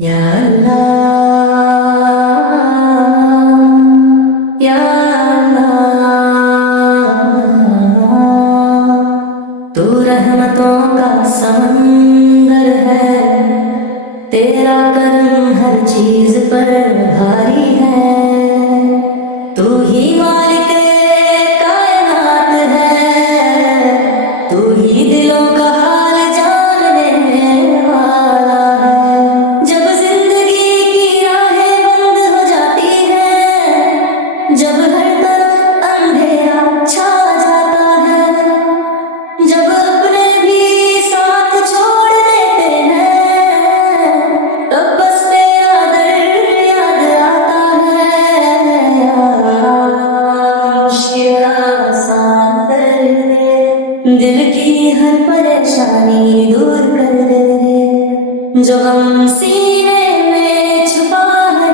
یا اللہ یا اللہ، تو رحمتوں کا سمندر ہے، تیرا کرم ہر چیز پر بھاری ہے، تو ہی مالک کائنات ہے، تو ہی دلوں کا حال جاننے والا ہے۔ جب زندگی کی راہیں بند ہو جاتی ہیں، جب ہر طرف اندھیرا چھا جاتا ہے، جب اپنے بھی ساتھ چھوڑ دیتے ہیں، تب بس تیرا درد یاد آتا ہے۔ مشکل آسان کر دے، دل کی ہر پریشانی دور کر دے، جو غم سینے میں چھپا ہے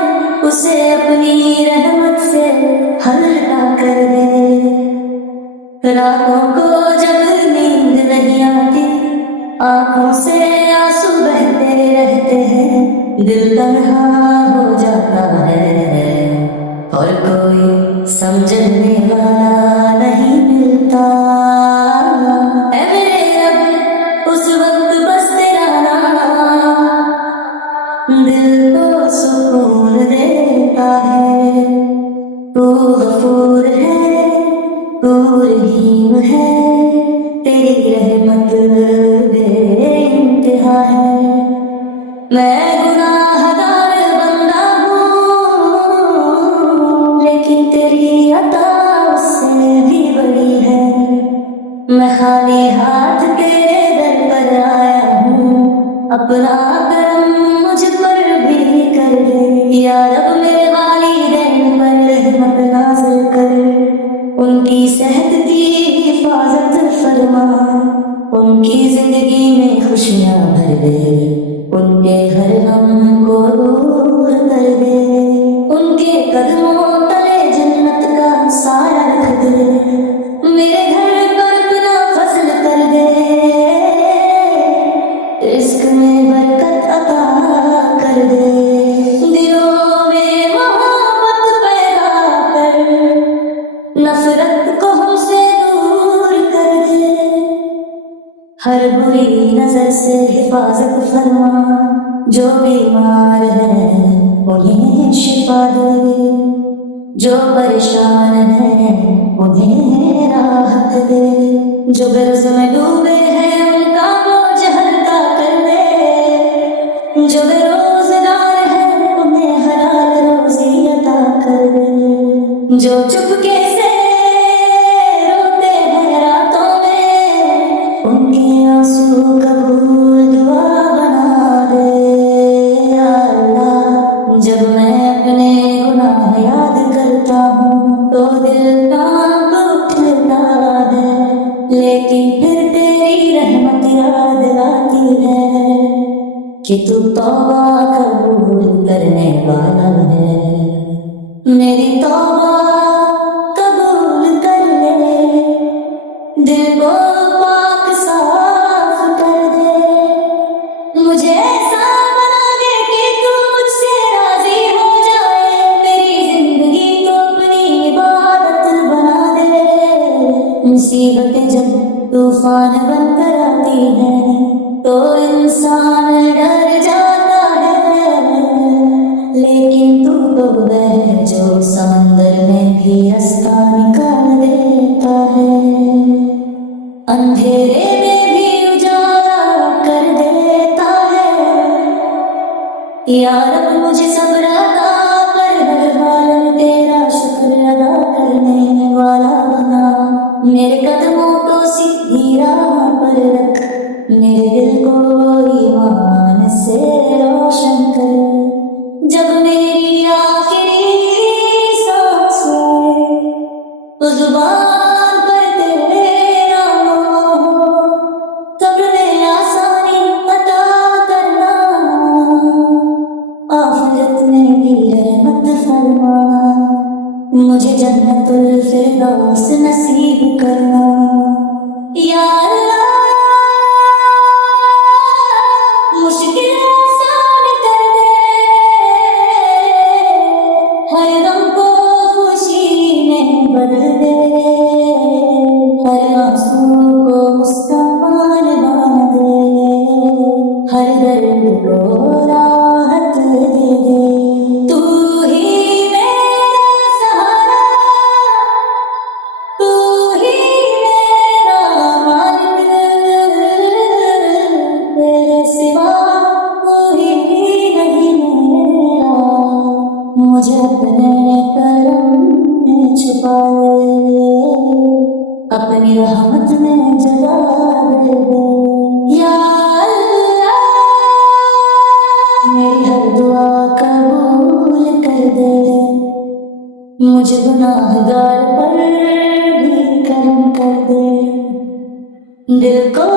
اسے اپنی رحمت سے ہلکا کر دے۔ راتوں کو جب نیند نہیں آتی، آنکھوں سے آنسو بہتے رہتے ہیں، دل تنہا ہو جاتا ہے اور کوئی سمجھنے والا نہیں ملتا۔ اے میرے رب، اس وقت بس تیرا نام دل کو سکون دیتا ہے۔ تو غفور ہے، تو رحیم ہے، تیری رحمت بے انتہا ہے۔ میں گناہگار بندہ ہوں، لیکن تیری عطا اس سے بھی بڑی ہے۔ میں خالی ہاتھ تیرے در پر آیا ہوں، اپنا کرم مجھ پر بھی کر دے۔ یا رب، میرے والدین پر رحمت نازل کر، ان کی صحت کی حفاظت فرما، ان کی زندگی میں خوشیاں بھر دے، ان کے ہر غم کو دور کر دے، ان کے قدموں تلے جنت کا سایہ رکھ دے، میرے گھر پر اپنا فضل کر دے، رزق میں برکت عطا کر دے، دلوں میں محبت پیدا کر، نفرت کو ہم سے دور کر دے، ہر بری نظر سے حفاظت فرما، جو بیمار ہیں انہیں شفا دے، جو پریشان ہیں انہیں راحت دے، جو قرض میں ڈوبے ہیں ان کا بوجھ ہلکا کر دے، جو بے روزگار ہیں انہیں حلال روزی عطا کر دے، جو چپکے سے روتے ہیں راتوں میں ان کے آنسو قبول دعا بنا دے۔ یا اللہ، جب میں اپنے گناہ یاد کرتا ہوں تو دل کانپ اٹھتا ہے، لیکن پھر تیری رحمت یاد آتی ہے کہ تو توبہ قبول کرنے والا ہے۔ میری توبہ قبول کر لے، دل کو پاک صاف کر دے، مجھے ایسا بنا دے کہ تو مجھ سے راضی ہو جائے، تیری زندگی کو اپنی عبادت بنا دے۔ مصیبتیں جب طوفان بن کر آتی ہیں تو انسان ڈر جاتا ہے، لیکن تو ہے جو سمندر میں بھی راستہ نکال دیتا ہے، اندھیرے میں بھی اجالا کر دیتا ہے۔ یا رب، مجھے صبر عطا کر، ہر حال میں تیرا شکر ادا کرنے والا بنا، میرے قدموں کو سیدھی راہ پر رکھ، میرے دل کو ایمان سے روشن کر، جب میری آخری سانس آئے تو زبان پر تیرے نام ہو، قبر میں آسانی عطا کرنا، آخرت میں بھی رحمت فرما، مجھے جنت الفردوس نصیب کرنا۔ یا اللہ، مشکل آسان کر دے، اپنی رحمت میں جگہ دے دے یا اللہ میری ہر دعا قبول کر دے مجھ گناہگار پر بھی کرم کر دے دل کو